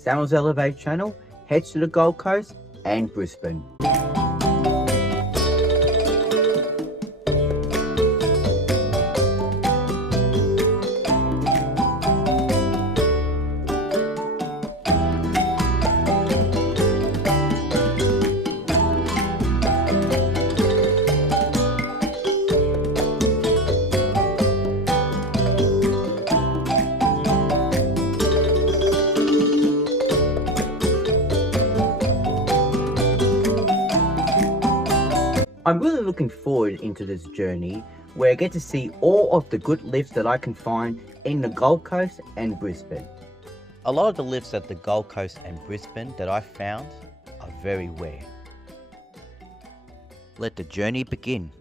Samuel's Elevate channel heads to the Gold Coast and Brisbane. I'm really looking forward into this journey where I get to see all of the good lifts that I can find in the Gold Coast and Brisbane. A lot of the lifts at the Gold Coast and Brisbane that I found are very rare. Let the journey begin.